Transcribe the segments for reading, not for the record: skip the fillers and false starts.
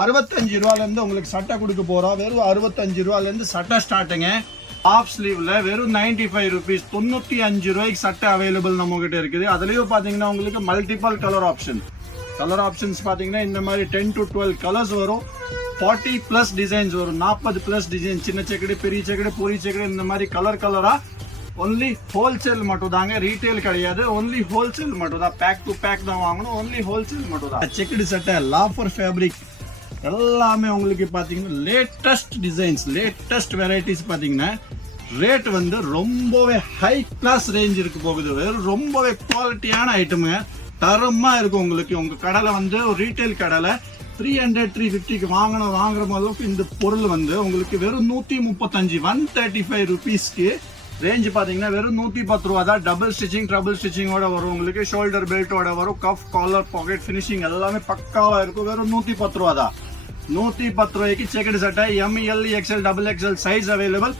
65 ரூபாயிலேருந்து உங்களுக்கு சட்டை கொடுக்க போகிறோம். வெறும் 65 ரூபாயிலேருந்து சட்டை ஸ்டார்ட்டுங்க. ஹாஃப் ஸ்லீவில் வெறும் 95 ருபீஸ், 95 ரூபாய்க்கு சட்டை அவைலபிள் நம்மகிட்ட இருக்குது. அதுலேயும் பார்த்தீங்கன்னா உங்களுக்கு மல்டிபிள் கலர் ஆப்ஷன்ஸ் பார்த்தீங்கன்னா இந்த மாதிரி 10 to 12 கலர்ஸ் வரும். 40+ டிசைன்ஸ் வரும், 40+ டிசைன், சின்ன செக்கடு, பெரிய செக்கடு, பொரி செக்கடு, இந்த மாதிரி கலராக. ஒன்லி ஹோல்சேல் மட்டும் தாங்க, ரீட்டைல் கிடையாது. ஒன்லி ஹோல்சேல் மட்டும் தான், பேக் டு பேக் தான் வாங்கணும். ஒன்லி ஹோல்சேல் மட்டும் தான். செக்குடு சட்டை, லாஃபர் ஃபேப்ரிக் எல்லாமே உங்களுக்கு பார்த்தீங்கன்னா லேட்டஸ்ட் டிசைன்ஸ், லேட்டஸ்ட் வெரைட்டிஸ். பார்த்தீங்கன்னா ரேட் வந்து ரொம்பவே ஹை கிளாஸ் ரேஞ்ச் இருக்கு போகுது. ரொம்பவே குவாலிட்டியான ஐட்டமுங்க, தரமாக இருக்கும். உங்களுக்கு உங்கள் கடையில் வந்து ஒரு ரீட்டைல் கடையில் 300-350க்கு வாங்குற அளவுக்கு இந்த பொருள் வந்து உங்களுக்கு வெறும் 135 135 ருபீஸ்க்கு ரேஞ்ச் பார்த்தீங்கன்னா வெறும் 110 ரூபா தான். டபுள் ஸ்டிச்சிங், ட்ரபிள் ஸ்டிச்சிங்கோட வரும். உங்களுக்கு ஷோல்டர் பெல்ட்டோட வரும். கஃப், காலர், பாக்கெட் ஃபினிஷிங் எல்லாமே பக்காவாக இருக்கும். வெறும் 110 ரூபா தான். 110 ரூபாய்க்கு செக்கடு சட்டை ML, XL, XXL size available.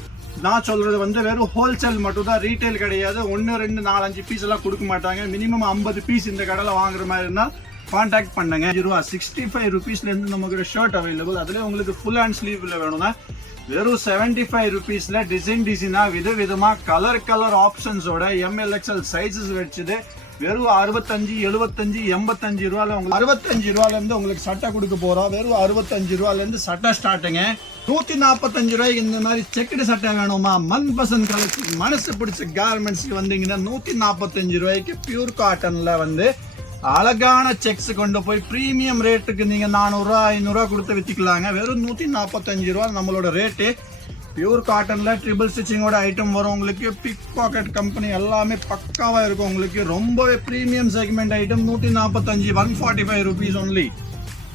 நான் சொல்றது வந்து வெறும் ஹோல்சேல் மட்டும் தான், ரீட்டைல் கிடையாது. 1, 2, 4, 5 பீஸ் எல்லாம் கொடுக்க மாட்டாங்க. மினிமம் 50 பீஸ் இந்த கடையில் வாங்குற மாதிரி இருந்தால் கான்டாக்ட் பண்ணுங்க. 65 ருபீஸ்லேருந்து நமக்கு ஷர்ட் அவைலபிள். அதுலேயே உங்களுக்கு ஃபுல் ஹேண்ட் ஸ்லீவ்ல வேணும்னா வெறும் 75 ருபீஸ்ல டிசைனா விதவிதமா கலர் ஆப்ஷன்ஸோட ML, XL சைஸஸ் வச்சுது. வெறும் 65, 75, 85 ரூபாயில உங்களுக்கு 65 ரூபாயிலேருந்து உங்களுக்கு சட்டை கொடுக்க போறோம். வெறும் 65 ரூபாயிலேருந்து சட்டை ஸ்டார்ட்டுங்க. 145 ரூபாய்க்கு இந்த மாதிரி செக்குடு சட்டை வேணுமா, மன் பசந்த் கலெக்ஷன், மனசு பிடிச்ச கார்மெண்ட்ஸ்க்கு வந்தீங்கன்னா 145 ரூபாய்க்கு பியூர் காட்டன்ல வந்து அழகான செக்ஸ் கொண்டு போய் பிரீமியம் ரேட்டுக்கு நீங்க 400 500 கொடுத்து வித்துக்கலாங்க. வெறும் 145 ரூபா நம்மளோட ரேட்டு. பியூர் காட்டன்ல ட்ரிபிள் ஸ்டிச்சிங்கோட ஐட்டம் வரும். உங்களுக்கு பிக் பாக்கெட் கம்பெனி எல்லாமே பக்காவா இருக்கும். உங்களுக்கு ரொம்பவே premium segment item. 145 145 rupees only.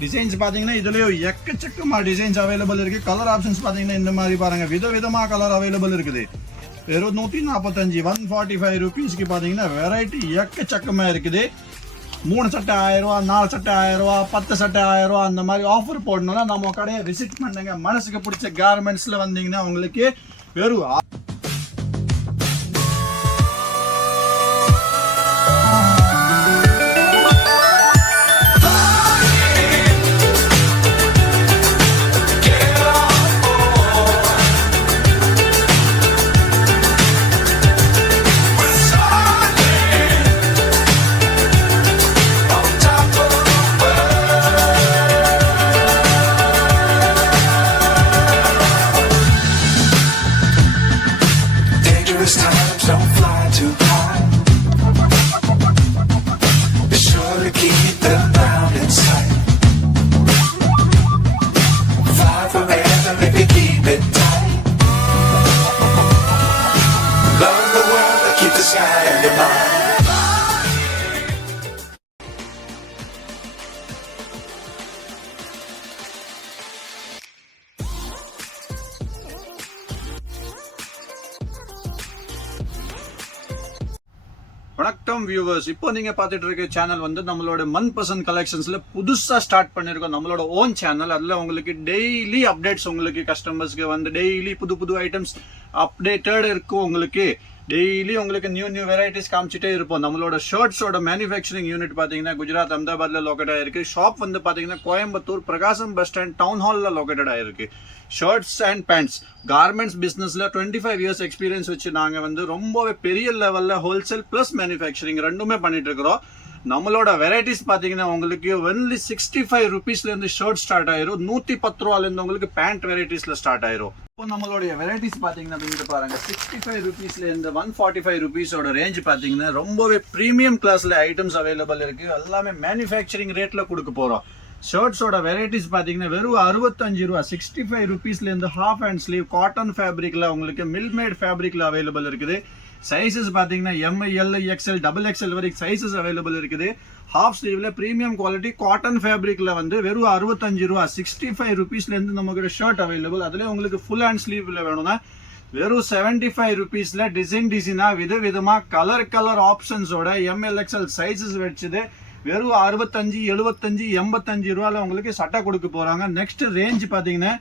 Designs பார்த்தீங்கன்னா இதுலயும் எக்கச்சக்கமா டிசைன்ஸ் அவைலபிள் இருக்கு. கலர் ஆப்ஷன்ஸ் பார்த்தீங்கன்னா இந்த மாதிரி பாருங்க, விதவிதமா கலர் அவைலபிள் இருக்குது. வெறும் 145 145 ருபீஸ்க்கு பார்த்தீங்கன்னா வெரைட்டி எக்கச்சக்கமா இருக்குது. 3 சட்டை 1000 ரூபா, 4 சட்டை 1000 ரூபா, 10 சட்டை 1000 ரூபா, அந்த மாதிரி ஆஃபர் போடணும்னா நம்ம கடையை விசிட் பண்ணுங்க. மனசுக்கு பிடிச்ச கார்மெண்ட்ஸ்ல வந்தீங்கன்னா உங்களுக்கு வெறும் வணக்கம் வியூவர்ஸ். இப்போ நீங்க பார்த்துட்டு இருக்க சேனல் வந்து நம்மளோட மன் பசந்த் கலெக்ஷன்ஸ்ல புதுசா ஸ்டார்ட் பண்ணிருக்கோம். நம்மளோட ஓன் சேனல். அதுல உங்களுக்கு டெய்லி அப்டேட்ஸ், உங்களுக்கு கஸ்டமர்ஸ்க்கு வந்து டெய்லி புது ஐட்டம்ஸ் அப்டேட்டட் இருக்கும். உங்களுக்கு டெய்லி உங்களுக்கு நியூ வெரைட்டிஸ் காமிச்சிட்டே இருப்போம். நம்மளோட ஷர்ட்ஸோட மேனுஃபேக்சரிங் யூனிட் பார்த்தீங்கன்னா குஜராத், அஹமதாபாத்ல லொக்கேட் ஆயிருக்கு. ஷாப் வந்து பார்த்தீங்கன்னா கோயம்புத்தூர் பிரகாசம் பஸ் ஸ்டாண்ட் டவுன் ஹாலில் லொக்கேட்டட் ஆயிருக்கு. ஷர்ட்ஸ் அண்ட் பேண்ட்ஸ் கார்மெண்ட்ஸ் பிஸ்னஸில் 25 இயர்ஸ் எக்ஸ்பீரியன்ஸ் வச்சு நாங்கள் வந்து ரொம்பவே பெரிய லெவலில் ஹோல்சேல் ப்ளஸ் மேனுஃபேக்சரிங் ரெண்டுமே பண்ணிட்டு இருக்கிறோம். நம்மளோட வெரைட்டிஸ் பார்த்தீங்கன்னா உங்களுக்கு ஒன்லி 65 ருபீஸ்லேருந்து ஷர்ட் ஸ்டார்ட் ஆயிரும். 110 ரூபாலேருந்து உங்களுக்கு பேண்ட் வெரைட்டிஸில் ஸ்டார்ட் ஆயிரும். இப்போ நம்மளுடைய வெரைட்டிஸ் பார்த்தீங்கன்னா பாருங்க, 65 ருபீஸ்லேருந்து 145 ருபீஸோட ரேஞ்ச் பார்த்தீங்கன்னா ரொம்பவே ப்ரீமியம் கிளாஸில் ஐட்டம்ஸ் அவைலபிள் இருக்கு. எல்லாமே மேனுஃபேக்சரிங் ரேட்டில் கொடுக்க போகிறோம். ஷர்ட்ஸோட வெரைட்டிஸ் பார்த்தீங்கன்னா வெறும் 65 ரூபா, 65 ருபீஸ்லேருந்து ஹாஃப் ஹேண்ட் ஸ்லீவ் காட்டன் ஃபேப்ரிக்ல உங்களுக்கு மில்மேட் ஃபேப்ரிக்ல அவைலபிள் இருக்குது. சைஸஸ் பார்த்தீங்கன்னா ML, XL, XXL வரைக்கும் சைஸஸ் அவைலபிள் இருக்குது. ஹாஃப் ஸ்லீவ்ல ப்ரீமியம் குவாலிட்டி காட்டன் ஃபேப்ரிக்ல வந்து வெறும் 65 ரூபா, 65 ருபீஸ்லேருந்து நமக்கு ஷர்ட் அவைலபிள். அதுலேயே உங்களுக்கு ஃபுல் ஹேண்ட் ஸ்லீவ்ல வேணும்னா வெறும் 75 ருபீஸ்ல டிசைனா விதவிதமா கலர் ஆப்ஷன்ஸோட ML, XL சைஸஸ் வச்சுது. வெறும் 65, 75, 85 ரூபாயில உங்களுக்கு சட்டை கொடுக்க போறாங்க. நெக்ஸ்ட் ரேஞ்ச் பார்த்தீங்கன்னா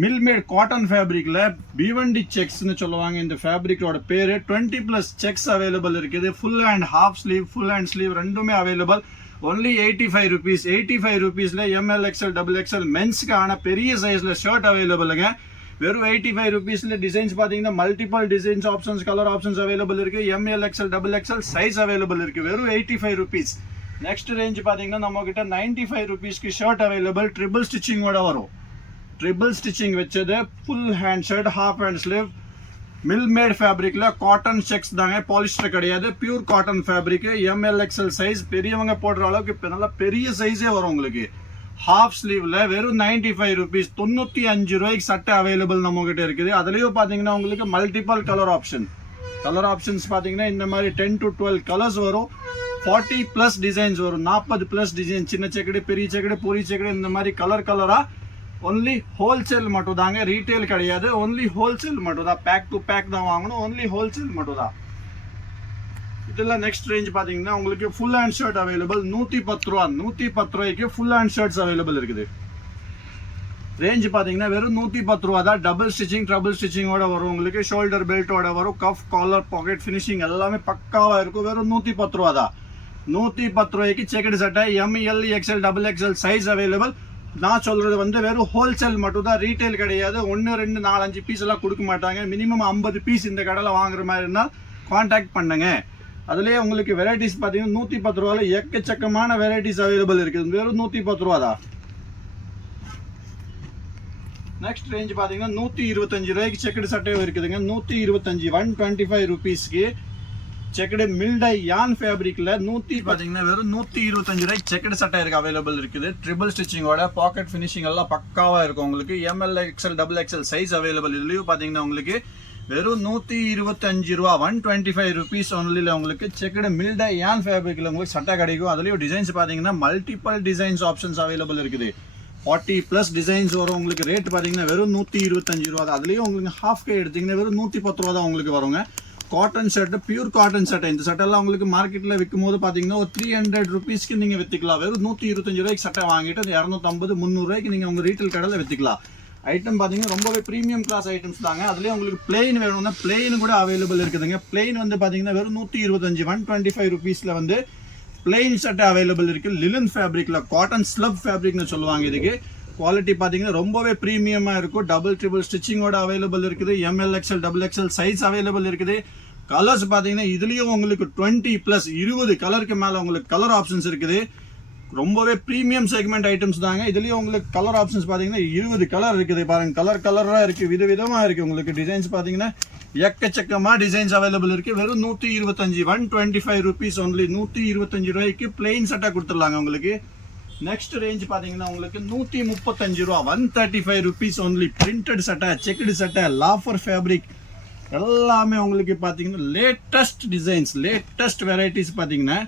மில்மேட் காட்டன் ஃபேப்ரிக்ல B1D செக்ஸ்னு சொல்லுவாங்க. இந்த ஃபேப்ரிக்கோட பேரு 20+ செக்ஸ் அவைலபிள் இருக்குது. Full and half sleeve, full hand sleeve ரெண்டுமே அவைலபிள். Only 85 rupees. 85 ருபீஸில் எம்எல் எக்ஸ்எல் டபுள் எக்ஸ்எல் மென்ஸ்க்கான பெரிய சைஸில் ஷர்ட் அவைலபிளுங்க. வெறும் 85 ருபீஸில் டிசைன்ஸ் பார்த்தீங்கன்னா multiple designs options colour options available இருக்குது. M L XL double XL size available இருக்குது. வெறும் 85 ருபீஸ். நெக்ஸ்ட் ரேஞ்ச் பார்த்தீங்கன்னா நம்மக்கிட்ட 95 ருபீஸ்க்கு ஷர்ட் அவைலபிள். ட்ரிபிள் ஸ்டிச்சிங்கோட வரும். ட்ரிபிள் ஸ்டிச்சிங் வச்சது full hand shirt, half hand sleeve, mill made ஃபேப்ரிக்கில் காட்டன் செக்ஸ் தாங்க, பாலிஸ்டர் கிடையாது, pure cotton fabric. M L XL size பெரியவங்க போடுற அளவுக்கு இப்போ நல்லா பெரிய சைஸே வரும் உங்களுக்கு. ஹாஃப் ஸ்லீவில் வெறும் 95 ருபீஸ். 95 ரூபாய்க்கு சட்டை அவைலபிள் நம்மகிட்ட இருக்குது. அதுலேயும் பார்த்தீங்கன்னா உங்களுக்கு multiple colour option. Colour options பார்த்தீங்கன்னா இந்த மாதிரி 10 to 12 கலர்ஸ் வரும். 40+ டிசைன்ஸ் வரும். 40+ டிசைன், சின்ன செக்கடு, பெரிய செக்கடு, பொரி செக்கடு, இந்த மாதிரி கலராக. ஒன்லி ஹோல்சேல் மட்டும் தாங்க, ரீட்டைல் கிடையாது. ஒன்லி ஹோல்சேல் மட்டும் தான், பேக் டு பேக் தான் வாங்கணும். ஒன்லி ஹோல்சேல் மட்டும் தான். இதெல்லாம் நெக்ஸ்ட் ரேஞ்ச் பார்த்தீங்கன்னா உங்களுக்கு ஃபுல் ஹேண்ட் ஷர்ட் அவைலபிள். 110 ரூபா. 110 ரூபாய்க்கு ஃபுல் ஹேண்ட் ஷர்ட்ஸ் அவைலபிள் இருக்குது. ரேஞ்ச் பார்த்தீங்கன்னா வெறும் 110 ரூபா தான். டபுள் ஸ்டிச்சிங், ட்ரபிள் ஸ்டிச்சிங்கோட வரும் உங்களுக்கு. ஷோல்டர் பெல்ட்டோட வரும். கஃப், காலர், பாக்கெட் ஃபினிஷிங் எல்லாமே பக்காவாக இருக்கும். வெறும் 110 ரூபா தான். 110 ரூபாய்க்கு செக்கடு சட்டை ML XL double XL size available. நான் சொல்றது வந்து வெறும் ஹோல்சேல் மட்டும் தான், ரீட்டைல் கிடையாது. 1 2 4 5 பீஸ் எல்லாம் கொடுக்க மாட்டாங்க. மினிமம் 50 பீஸ் இந்த கடையில் வாங்குற மாதிரி இருந்தால் கான்டாக்ட் பண்ணுங்க. அதுலேயே உங்களுக்கு வெரைட்டிஸ் பார்த்தீங்கன்னா 110 ரூபாயில் எக்கச்சக்கமான வெரைட்டிஸ் அவைலபிள் இருக்குது. வெறும் 110 ரூபா தான். நெக்ஸ்ட் ரேஞ்ச் பார்த்தீங்கன்னா 125 ரூபாய்க்கு செக்கடு சட்டையும் இருக்குதுங்க. 125 125 ருபீஸ்க்கு செக்கடு மில்டை யான் ஃபேப்ரிக்கில் பார்த்தீங்கன்னா வெறும் 125 ரூபாய்க்கு செக்கடு சட்டை இருக்குது அவைலபிள் இருக்குது. ட்ரிபிள் ஸ்டிச்சிங்கோட பாக்கெட் ஃபினிஷிங் எல்லாம் பக்காவாக இருக்கும் உங்களுக்கு. ML XL double XL size available. இதுலேயும் பார்த்தீங்கன்னா உங்களுக்கு வெறும் 125 ரூபா 125 ருபீஸ் ஒன்லியில் உங்களுக்கு செக்கடு மில்டை யான் ஃபேப்ரிக்கில் உங்களுக்கு சட்டை கிடைக்கும். அதுலேயும் டிசைன்ஸ் பார்த்தீங்கன்னா மல்டிபிள் டிசைன்ஸ் ஆப்ஷன்ஸ் அவைலபிள் இருக்குது. 40+ டிசைன்ஸ் வரும் உங்களுக்கு. ரேட் பார்த்தீங்கன்னா வெறும் 125 ரூபா தான். அதுலேயும் உங்களுக்கு ஹாஃப் கை எடுத்திங்கன்னா வெறும் 110 ரூபா தான் உங்களுக்கு வருங்க. காட்டன் ஷர்ட்டு, பியூர் காட்டன் சட்டை. இந்த சட்டையெல்லாம் உங்களுக்கு மார்க்கெட்டில் விற்கும் போது பார்த்தீங்கன்னா ஒரு 300 ருபீஸ்க்கு நீங்கள் விற்றுக்கலாம். வெறும் 125 ரூபாய்க்கு சட்டை வாங்கிட்டு 250 300 ரூபாய்க்கு நீங்கள் உங்கள் ரீட்டைல் கடையில் விற்றுக்கலாம். ஐட்டம் பார்த்தீங்கன்னா ரொம்பவே ப்ரீமியம் கிளாஸ் ஐட்டம்ஸ் தாங்க. அதுலேயே உங்களுக்கு பிளெயின் வேணும்னா பிளெயின் கூட அவைலபிள் இருக்குதுங்க. பிளெயின் வந்து பார்த்தீங்கன்னா வெறும் 125 125 ருபீஸில் வந்து பிளெயின் சட்டை அவைலபிள் இருக்குது. லிலன் ஃபேப்ரிக்கில் காட்டன் ஸ்லப் ஃபேப்ரிக்னு சொல்லுவாங்க. இதுக்கு குவாலிட்டி பார்த்தீங்கன்னா ரொம்பவே ப்ரீமியமாக இருக்கும். டபுள் ட்ரிபிள் ஸ்டிச்சிங்கோட அவைலபிள் இருக்குது. M L XL double XL size available இருக்குது. கலர்ஸ் பார்த்தீங்கன்னா இதுலேயும் உங்களுக்கு 20+ கலருக்கு மேலே உங்களுக்கு கலர் ஆப்ஷன்ஸ் இருக்குது. ரொம்பவே ப்ரீமியம் செக்மெண்ட் ஐட்டம்ஸ் தாங்க. இதுலேயும் உங்களுக்கு கலர் ஆப்ஷன்ஸ் பார்த்தீங்கன்னா 20 கலர் இருக்குது. பாருங்க, கலராக இருக்குது, விதவிதமாக இருக்குது உங்களுக்கு. டிசைன்ஸ் பார்த்தீங்கன்னா எக்கச்சக்கமாக டிசைன்ஸ் அவைலபிள் இருக்குது. வெறும் 125 125 ருபீஸ் ஒன்லி. 125 ரூபாய்க்கு பிளெயின் சட்டை கொடுத்துடலாங்க உங்களுக்கு. நெக்ஸ்ட் ரேஞ்ச் பார்த்தீங்கன்னா உங்களுக்கு 135 ரூபா 135 ருபீஸ் ஒன்லி. பிரிண்டட் சட்டை, செக்குடு சட்டை, லாஃபர் ஃபேப்ரிக் எல்லாமே உங்களுக்கு பார்த்தீங்கன்னா லேட்டஸ்ட் டிசைன்ஸ், லேட்டஸ்ட் வெரைட்டிஸ். பார்த்தீங்கன்னா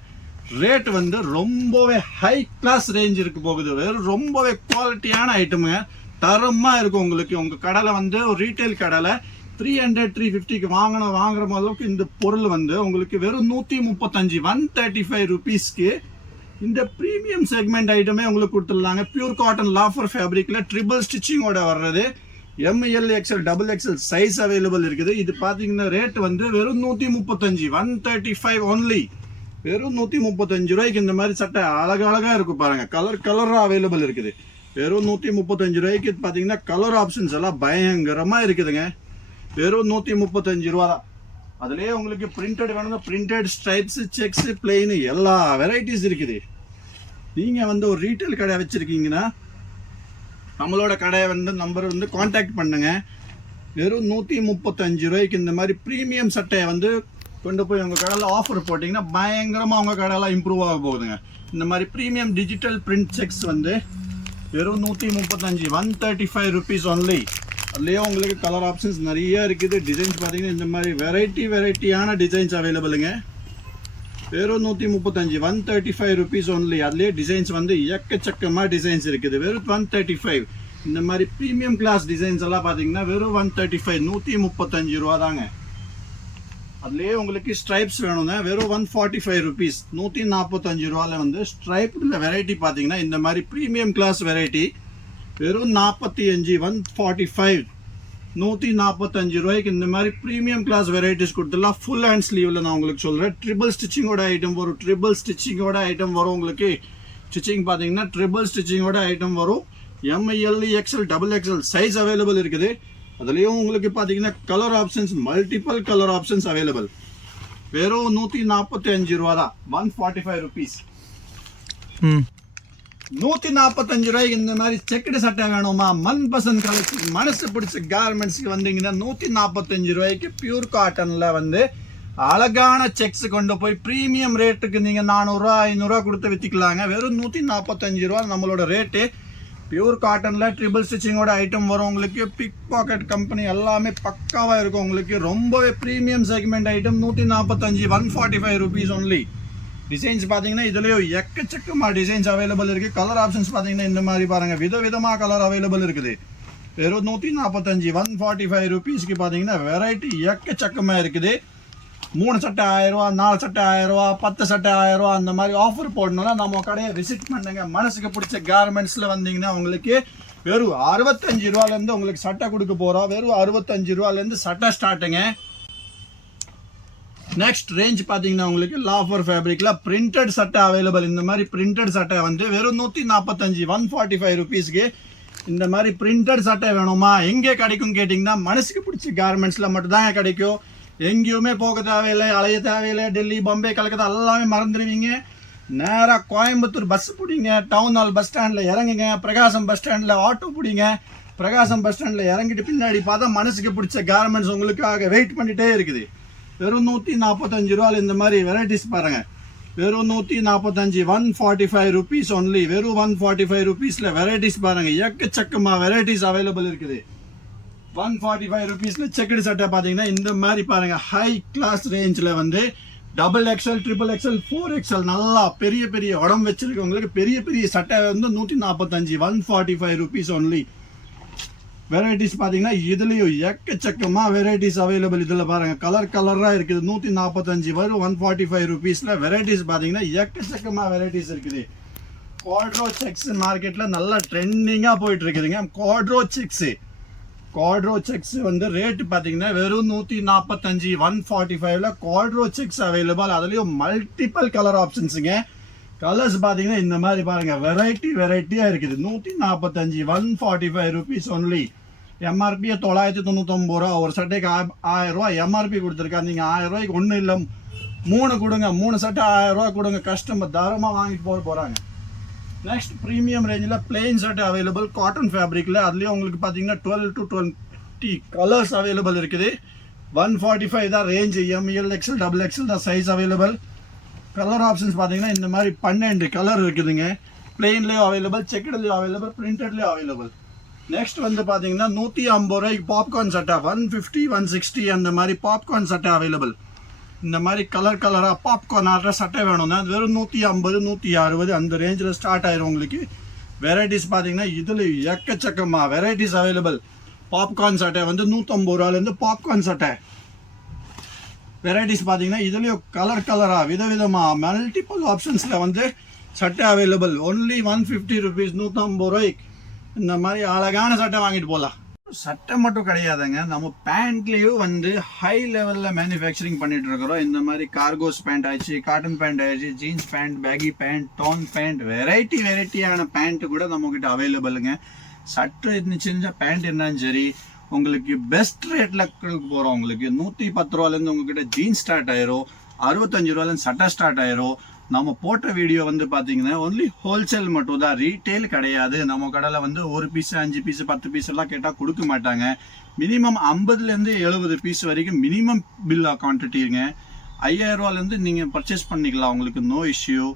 ரேட் வந்து ரொம்பவே ஹை கிளாஸ் ரேஞ்ச் இருக்கு போகுது. வெறும் ரொம்பவே குவாலிட்டியான ஐட்டமுங்க, தரமாக இருக்கும் உங்களுக்கு. உங்கள் கடையில் வந்து ஒரு ரீட்டைல் கடையில் 300 350க்கு வாங்குற அளவுக்கு இந்த பொருள் வந்து உங்களுக்கு வெறும் 135 135 ருபீஸ்க்கு இந்த ப்ரீமியம் செக்மெண்ட் ஐட்டமே உங்களுக்கு கொடுத்துடலாங்க. பியூர் காட்டன் லாஃபர் ஃபேப்ரிக்கில் ட்ரிபிள் ஸ்டிச்சிங்கோட வர்றது. ML XL double XL size available இருக்குது. இது பார்த்தீங்கன்னா ரேட் வந்து வெறும் 135 135 ஒன்லி. வெறும் 135 ரூபாய்க்கு இந்த மாதிரி சட்டை அழகாக இருக்கும் பாருங்க. கலராக அவைலபிள் இருக்குது. வெறும் 135 ரூபாய்க்கு பார்த்தீங்கன்னா கலர் ஆப்ஷன்ஸ் எல்லாம் பயங்கரமாக இருக்குதுங்க. வெறும் 135 ரூபா தான். அதுலேயே உங்களுக்கு பிரிண்டட் வேணும்னா பிரிண்டட், ஸ்ட்ரைப்ஸ், செக்ஸ், பிளெயின் எல்லா வெரைட்டிஸ் இருக்குது. நீங்கள் வந்து ஒரு ரீட்டைல் கடை வச்சுருக்கீங்கன்னா நம்மளோட கடையை வந்து நம்பர் வந்து காண்டாக்ட் பண்ணுங்க. வெறும் 135 ரூபாய்க்கு இந்த மாதிரி ப்ரீமியம் சட்டையை வந்து கொண்டு போய் உங்கள் கடையில் ஆஃபர் போட்டிங்கன்னா பயங்கரமாக உங்கள் கடையெல்லாம் இம்ப்ரூவ் ஆக போகுதுங்க. இந்த மாதிரி ப்ரீமியம் டிஜிட்டல் பிரிண்ட் செக்ஸ் வந்து வெறும் 135 135 ருபீஸ் ஒன்லி. அதுலேயே உங்களுக்கு கலர் ஆப்ஷன்ஸ் நிறைய இருக்குது. டிசைன்ஸ் பார்த்தீங்கன்னா இந்த மாதிரி வெரைட்டியான டிசைன்ஸ் அவைலபிளுங்க. வெறும் 135 135 ருபீஸ் ஒன்லி. அதுலேயே டிசைன்ஸ் வந்து எக்கச்சக்கமாக டிசைன்ஸ் இருக்குது. வெறும் 135. இந்த மாதிரி ப்ரீமியம் கிளாஸ் டிசைன்ஸ் எல்லாம் பார்த்தீங்கன்னா வெறும் 135 135 ரூபா தாங்க. அதுலேயே உங்களுக்கு ஸ்ட்ரைப்ஸ் வேணுங்க. வெறும் 145 ருபீஸ் 145 ரூபாவில் வந்து ஸ்ட்ரைப்டில் வெரைட்டி பார்த்தீங்கன்னா இந்த மாதிரி ப்ரீமியம் கிளாஸ் வெரைட்டி வெறும் 45 145 145 ரூபாய்க்கு இந்த மாதிரி ப்ரீமியம் கிளாஸ் வெரைட்டிஸ் கொடுத்துடலாம். ஃபுல் ஹேண்ட் ஸ்லீவில் நான் உங்களுக்கு சொல்கிறேன். ட்ரிபிள் ஸ்டிச்சிங்கோட ஐட்டம் வரும். ட்ரிபிள் ஸ்டிச்சிங்கோட ஐட்டம் வரும். உங்களுக்கு ஸ்டிச்சிங் பார்த்தீங்கன்னா ட்ரிபிள் ஸ்டிச்சிங்கோட ஐட்டம் வரும். ML XL double XL size available இருக்குது. அதுலேயும் உங்களுக்கு பார்த்தீங்கன்னா colour options multiple colour options available. வெறும் 145 ரூபா தான். 145 ருபீஸ். 145 ரூபாய்க்கு இந்த மாதிரி செக்குடு சட்டை வேணுமா? மன் பசந்த் கலெக்ஷன் மனசு பிடிச்ச கார்மெண்ட்ஸ்க்கு வந்தீங்கன்னா 145 ரூபாய்க்கு பியூர் காட்டன்ல வந்து அழகான செக்ஸ் கொண்டு போய் ப்ரீமியம் ரேட்டுக்கு நீங்க 400 500 கொடுத்து வித்திக்கலாங்க. வெறும் 145 ரூபா நம்மளோட ரேட்டு. பியூர் காட்டன்ல ட்ரிபிள் ஸ்டிச்சிங்கோட ஐட்டம் வரும். உங்களுக்கு பிக் பாக்கெட் கம்பெனி எல்லாமே பக்காவா இருக்கும். உங்களுக்கு ரொம்பவே premium segment item. 145 145 rupees only. Designs பார்த்தீங்கன்னா இதுலேயும் எக்கச்சக்கமாக டிசைன்ஸ் அவைலபிள் இருக்குது. கலர் ஆப்ஷன்ஸ் பார்த்தீங்கன்னா இந்த மாதிரி பாருங்கள், விதவிதமாக கலர் அவைலபிள் இருக்குது. வெறும் 145 145 ருபீஸ்க்கு பார்த்தீங்கன்னா வெரைட்டி எக்கச்சக்கமாக இருக்குது. 3 சட்டை 1000 ரூபா, 4 சட்டை 1000 ரூபா, 10 சட்டை 1000 ரூபா அந்த மாதிரி ஆஃபர் போடணும்னா நம்ம கடையை விசிட் பண்ணுங்க. மனசுக்கு பிடிச்ச கார்மெண்ட்ஸில் வந்தீங்கன்னா உங்களுக்கு வெறும் 65 ரூபாலேருந்து உங்களுக்கு சட்டை கொடுக்க போகிறோம். வெறும் 65 ரூபாலேருந்து சட்டை ஸ்டார்ட்டுங்க. நெக்ஸ்ட் ரேஞ்ச் பார்த்தீங்கன்னா உங்களுக்கு லாஃபர் ஃபேப்ரிக்கில் பிரிண்டட் சட்டை அவைலபிள். இந்த மாதிரி பிரிண்டட் சட்டை வந்து வெறும் 145 145 ருபீஸ்க்கு இந்த மாதிரி பிரிண்டட் சட்டை வேணுமா? எங்கே கிடைக்கும் கேட்டிங்கன்னா மனசுக்கு பிடிச்ச கார்மெண்ட்ஸில் மட்டும்தான் கிடைக்கும். எங்கேயுமே போக தேவையில்லை, அலைய தேவையில்லை. டெல்லி, பாம்பே, கல்கத்தா எல்லாமே மறந்துடுவீங்க. நேராக கோயம்புத்தூர் பஸ் பிடிங்க. டவுன் ஹால் பஸ் ஸ்டாண்டில் இறங்குங்க. பிரகாசம் பஸ் ஸ்டாண்டில் ஆட்டோ பிடிங்க. பிரகாசம் பஸ் ஸ்டாண்டில் இறங்கிட்டு பின்னாடி பார்த்தா மனசுக்கு பிடிச்ச கார்மெண்ட்ஸ் உங்களுக்காக வெயிட் பண்ணிகிட்டே இருக்குது. வெறும் 145 ரூபாயில் இந்த மாதிரி வெரைட்டிஸ் பாருங்கள். வெறும் 145 145 ருபீஸ் ஒன்லி. வெறும் 145 ருபீஸில் வெரைட்டிஸ் பாருங்கள். எக்கச்சக்கமாக வெரைட்டிஸ் அவைலபிள் இருக்குது. 145 ருபீஸில் செக்குடு சட்டை பார்த்தீங்கன்னா இந்த மாதிரி பாருங்கள். ஹை கிளாஸ் ரேஞ்சில் வந்து double XL, triple XL, 4XL நல்லா பெரிய பெரிய உடம்பு வச்சிருக்கவங்களுக்கு பெரிய பெரிய சட்டை வந்து 145 145 ருபீஸ் ஒன்லி. வெரைட்டிஸ் பார்த்தீங்கன்னா இதுலேயும் எக்கச்சக்கமாக வெரைட்டிஸ் அவைலபிள். இதில் பாருங்கள் கலர் கலராக இருக்குது. 145 வரும் 145 ருபீஸில் வெரைட்டிஸ் பார்த்தீங்கன்னா எக்கச்சக்கமாக வெரைட்டிஸ் இருக்குது. குவாட்ரோ செக்ஸ் மார்க்கெட்டில் நல்லா ட்ரெண்டிங்காக போயிட்டு இருக்குதுங்க. குவாட்ரோ செக்ஸ் வந்து ரேட்டு பார்த்தீங்கன்னா வெறும் 145 145ல் குவாட்ரோ செக்ஸ் அவைலபிள். அதுலேயும் மல்டிபிள் கலர் ஆப்ஷன்ஸுங்க. கலர்ஸ் பார்த்தீங்கன்னா இந்த மாதிரி பாருங்கள் வெரைட்டியாக இருக்குது. 145 145 ருபீஸ் ஒன்லி. எம்ஆர்பியை 999 ரூபா. ஒரு சட்டைக்கு 1000 ரூபா எம்ஆர்பி கொடுத்துருக்காரு. நீங்கள் 1000 ரூபாய்க்கு ஒன்றும் இல்லை 3 கொடுங்க. 3 சட்டை 1000 ரூபா கொடுங்க. கஸ்டமர் தாராளமாக வாங்கிட்டு போகிறாங்க. நெக்ஸ்ட் ப்ரீமியம் ரேஞ்சில் பிளெயின் சட்டை அவைலபிள் காட்டன் ஃபேப்ரிக்கில். அதுலேயும் உங்களுக்கு பார்த்தீங்கன்னா 12 to 20 கலர்ஸ் அவைலபிள் இருக்குது. 145 தான் range. ML XL double XL தான் சைஸ் அவைலபிள். கலர் ஆப்ஷன்ஸ் பார்த்தீங்கன்னா இந்த மாதிரி 12 கலர் இருக்குதுங்க. பிளெயின்லேயும் அவைலபிள், செக்குடுலேயும் அவைலபிள், பிரிண்டட்லேயும் அவைலபிள். நெக்ஸ்ட் வந்து பார்த்தீங்கன்னா 150 ரூபாய்க்கு பாப்கார்ன் சட்டை 150 160 அந்த மாதிரி பாப்கார்ன் சட்டை அவைலபிள். இந்த மாதிரி கலர் கலராக பாப்கார்ன் ஆடுற சட்டை வேணும்னா வெறும் 150 160 அந்த ரேஞ்சில் ஸ்டார்ட் ஆயிரும் உங்களுக்கு. வெரைட்டிஸ் பார்த்தீங்கன்னா இதில் எக்கச்சக்கமாக வெரைட்டிஸ் அவைலபிள். பாப்கார்ன் சட்டை வந்து 150 ரூபாலேருந்து பாப்கார்ன் சட்டை வெரைட்டிஸ் பார்த்தீங்கன்னா இதுலேயும் கலர் கலராக விதவிதமாக மல்டிபிள் ஆப்ஷன்ஸில் வந்து சட்டை அவைலபிள். ஒன்லி 150 ருபீஸ் 150 ரூபாய்க்கு இந்த மாதிரி அழகான சட்டை வாங்கிட்டு போகலாம். சட்டை மட்டும் கிடையாதுங்க, நம்ம பேண்ட்லேயும் வந்து ஹை லெவலில் மேனுஃபேக்சரிங் பண்ணிட்டு இருக்கிறோம். இந்த மாதிரி கார்கோஸ் பேண்ட் ஆயிடுச்சு, காட்டன் பேண்ட் ஆயிடுச்சு, jeans pant, baggy pant, down pant, வெரைட்டியான பேண்ட்டு கூட நம்மக்கிட்ட அவைலபிளுங்க. சட்டை இருந்துச்சுன்னா பேண்ட் இருந்தாலும் சரி உங்களுக்கு பெஸ்ட் ரேட்டில் போகிறோம். உங்களுக்கு 110 ரூபாலேருந்து உங்ககிட்ட ஜீன்ஸ் ஸ்டார்ட் ஆயிரும். 65 ரூபாலேருந்து சட்டை ஸ்டார்ட் ஆயிரும். நம்ம போட்ட வீடியோ வந்து பார்த்தீங்கன்னா ஒன்லி ஹோல்சேல் மட்டும் தான், ரீட்டெயில் கிடையாது. நம்ம கடையில் வந்து 1 பீஸ் 5 பீஸ் 10 பீஸ் எல்லாம் கேட்டால் கொடுக்க மாட்டாங்க. மினிமம் 50லேருந்து 70 பீஸ் வரைக்கும் மினிமம் பில் குவான்டிட்டிங்க. 5000 ரூபாலேருந்து நீங்கள் பர்ச்சேஸ் பண்ணிக்கலாம், உங்களுக்கு நோ இஷ்யூ.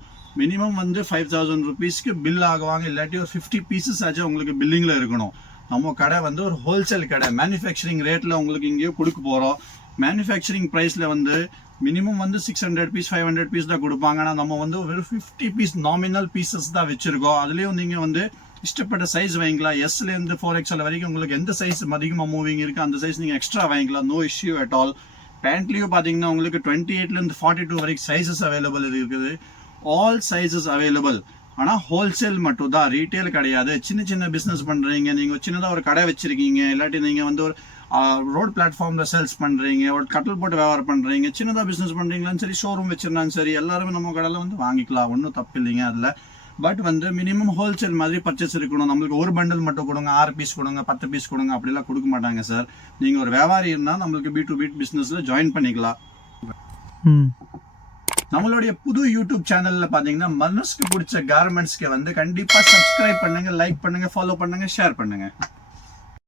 மினிமம் வந்து 5000 ருபீஸ்க்கு பில் ஆகுவாங்க. இல்லாட்டி ஒரு 50 பீசஸ் ஆச்சும் உங்களுக்கு பில்லிங்கில் இருக்கணும். நம்ம கடை வந்து ஒரு ஹோல்சேல் கடை. மேனுஃபேக்சரிங் ரேட்டில் உங்களுக்கு இங்கேயோ கொடுக்க போகிறோம். மேனுஃபேக்சரிங் ப்ரைஸில் வந்து மினிமம் வந்து 600 பீஸ் 500 பீஸ் தான் கொடுப்பாங்க. ஆனால் நம்ம வந்து வெறும் 50 பீஸ் நாமினல் பீசஸ் தான் வச்சுருக்கோம். அதுலேயும் நீங்கள் வந்து இஷ்டப்பட்ட சைஸ் வாங்கிக்கலாம். எஸ்லேருந்து 4XL வரைக்கும் உங்களுக்கு எந்த சைஸ் அதிகமாக மூவிங் இருக்குது அந்த சைஸ் நீங்கள் எக்ஸ்ட்ரா வாங்கிக்கலாம், நோ இஷ்யூ அட் ஆல். பேண்ட்லேயும் பார்த்தீங்கன்னா உங்களுக்கு 28லேருந்து 42 வரைக்கும் சைஸஸ் அவைலபிள் இருக்குது. All sizes available. ஆனால் ஹோல்சேல் மட்டும் தான், ரீட்டைல் கிடையாது. சின்ன சின்ன பிஸ்னஸ் பண்ணுறீங்க, நீங்கள் சின்னதாக ஒரு கடை வச்சுருக்கீங்க, இல்லாட்டி நீங்கள் வந்து ஒரு ரோட் பிளாட்ஃபார்மில் சேல்ஸ் பண்ணுறீங்க, ஒரு கட்டில் போட்டு வியாபாரம் பண்ணுறீங்க, சின்னதாக பிஸ்னஸ் பண்ணுறீங்களான்னு சரி, ஷோரூம் வச்சுருந்தாலும் சரி, எல்லாருமே நம்ம கடையில் வந்து வாங்கிக்கலாம், ஒன்றும் தப்பு இல்லைங்க அதில். பட் வந்து மினிமம் ஹோல்சேல் மாதிரி பர்ச்சேஸ் இருக்கணும். நம்மளுக்கு ஒரு பண்டில் மட்டும் கொடுங்க, 6 பீஸ் கொடுங்க, 10 பீஸ் கொடுங்க அப்படிலாம் கொடுக்க மாட்டாங்க சார். நீங்கள் ஒரு வியாபாரி இருந்தால் நம்மளுக்கு B2B பிஸ்னஸில் ஜாயின் பண்ணிக்கலாம். நம்மளுடைய புது யூடியூப் சேனல்ல பாத்தீங்கன்னா மனசுக்கு பிடிச்ச கார்மெண்ட்ஸ்க்கு வந்து கண்டிப்பா சப்ஸ்கிரைப் பண்ணுங்க, லைக் பண்ணுங்க, ஃபாலோ பண்ணுங்க, ஷேர் பண்ணுங்க.